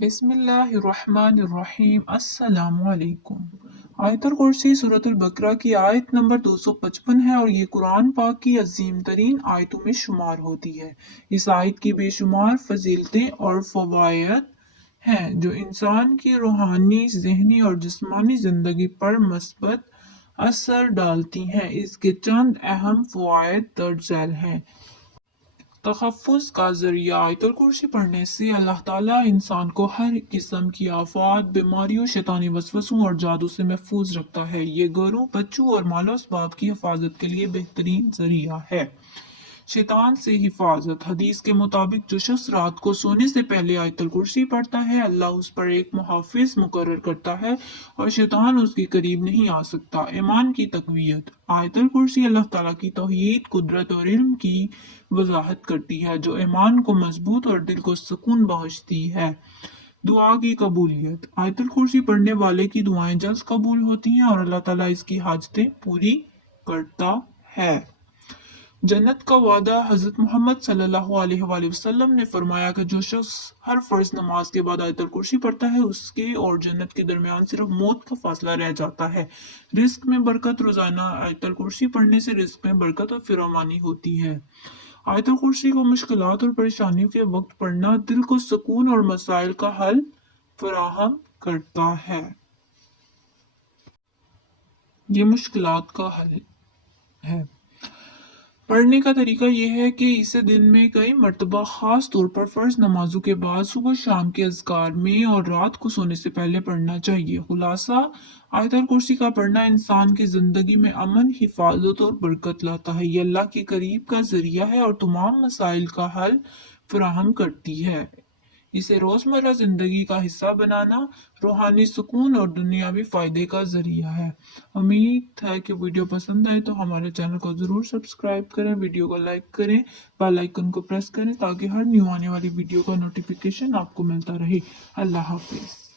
बिस्मिल्लाहिर्रहमानिर्रहीम। अस्सलाम वालेकुम। आयतुल कुर्सी सूरतुल बकरा की आयत नंबर 255 है और ये कुरान पाक की अजीम तरीन आयतों में शुमार होती है। इस आयत की बेशुमार फजीलतें और फवायद हैं जो इंसान की रूहानी, जहनी और जिस्मानी जिंदगी पर मस्बत असर डालती हैं। इसके चंद अहम फवायद दर्ज झैल हैं। तहफ़्फ़ुज़ का ज़रिया आयतुल कुर्सी पढ़ने से अल्लाह ताला इंसान को हर किस्म की आफात, बीमारियों, शैतानी वसवसों और जादू से महफूज रखता है। ये घरों, बच्चों और मालो असबाब की हिफाजत के लिए बेहतरीन ज़रिया है। शैतान से हिफाजत। हदीस के मुताबिक जो शख्स रात को सोने से पहले आयतुल कुर्सी पढ़ता है, अल्लाह उस पर एक मुहाफिज मुकर्रर करता है और शैतान उसके करीब नहीं आ सकता। ईमान की तकवीयत। आयतुल कुर्सी अल्लाह ताला की तौहीद, कुदरत और इल्म की वजाहत करती है जो ईमान को मजबूत और दिल को सुकून बख्शती है। दुआ की कबूलियत। आयतुल कुर्सी पढ़ने वाले की दुआएं जल्द कबूल होती हैं और अल्लाह ताला इसकी हाजतें पूरी करता है। जन्नत का वादा। हजरत मोहम्मद सल्लल्लाहु अलैहि वसल्लम ने फरमाया कि जो शख्स हर फर्ज नमाज के बाद आयतुल कुर्सी पढ़ता है, उसके और जन्नत के दरमियान सिर्फ मौत का फासला रह जाता है। रिस्क में बरकत। रोजाना आयतुल कुर्सी पढ़ने से रिस्क में बरकत और फिरामानी होती है। आयतुल कुर्सी को मुश्किलात और परेशानियों के वक्त पढ़ना दिल को सुकून और मसाइल का हल फराहम करता है। ये मुश्किलात का हल है। पढ़ने का तरीका यह है कि इसे दिन में कई मरतबा, खास तौर पर फ़र्ज नमाजों के बाद, सुबह शाम के अज़कार में और रात को सोने से पहले पढ़ना चाहिए। खुलासा। आयतुल कुर्सी का पढ़ना इंसान की ज़िंदगी में अमन, हिफाजत और बरकत लाता है। ये अल्लाह के करीब का ज़रिया है और तमाम मसाइल का हल फराहम करती है। इसे रोज़मर्रा ज़िंदगी का हिस्सा बनाना रूहानी सुकून और दुनियावी फ़ायदे का ज़रिया है। उम्मीद है कि वीडियो पसंद आए तो हमारे चैनल को ज़रूर सब्सक्राइब करें, वीडियो को लाइक करें, बेल आइकन को प्रेस करें ताकि हर न्यू आने वाली वीडियो का नोटिफिकेशन आपको मिलता रहे। अल्लाह हाफिज़।